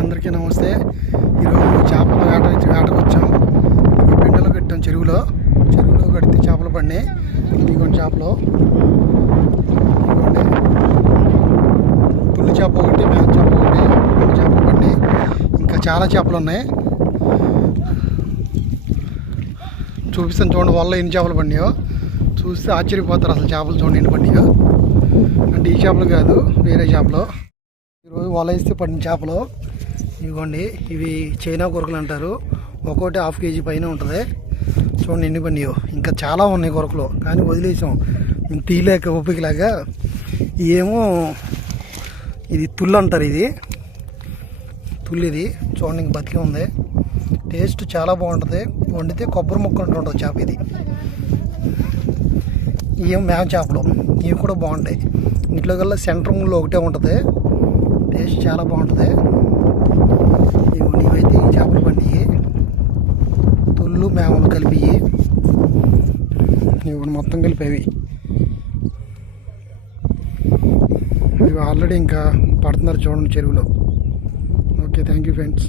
అందరికీ నమస్తే. ఈరోజు చేపల వేటకు వచ్చాం. బిండెలో కట్టాం, చెరువులో కడితే చేపలు పడినాయి. ఇదిగోండి చేపలు, ఇదిగోండి పుల్లి చేప ఒకటి, మేత చేప ఒకటి, రెండు చేపలు పడినాయి. ఇంకా చాలా చేపలు ఉన్నాయి, చూపిస్తాను చూడండి. వల్ల ఎన్ని చేపలు పడినాయో చూస్తే ఆశ్చర్యపోతారు. అసలు చేపలు చూడండి ఎన్ని పడినాయో. అంటే ఈ చేపలు కాదు, వేరే చేపలు. ఈరోజు వల వేస్తే పడిన చేపలు ఇదిగోండి. ఇవి చైనా కొరకలు అంటారు. ఒక్కోటి ½ కేజీ పైన ఉంటుంది. చూడండి ఎన్ని పడినాయో. ఇంకా చాలా ఉన్నాయి కొరకలు, కానీ వదిలేసాం మేము తీయలేక ఓపికలాగా. ఏమో ఇది తుల్లు అంటారు, ఇది తుల్లు. ఇది చూడండి ఇంక బతికే ఉంది. టేస్ట్ చాలా బాగుంటుంది, వండితే కొబ్బరి ముక్క ఉంటుంది చేప. ఇది ఏం మేక చేపలు, ఇవి కూడా బాగుంటాయి. ఇంట్లో కల్లా సెంటర్ ముళ్ళు ఒకటే ఉంటుంది, టేస్ట్ చాలా బాగుంటుంది. ఇవైతే ఈ చేపలు పండివి, తుళ్ళు మేమలు కలిపి, ఇవి మొత్తం కలిపేవి. ఇవి ఆల్రెడీ ఇంకా పడుతున్నారు చూడండి చెరువులో. Okay, thank you friends.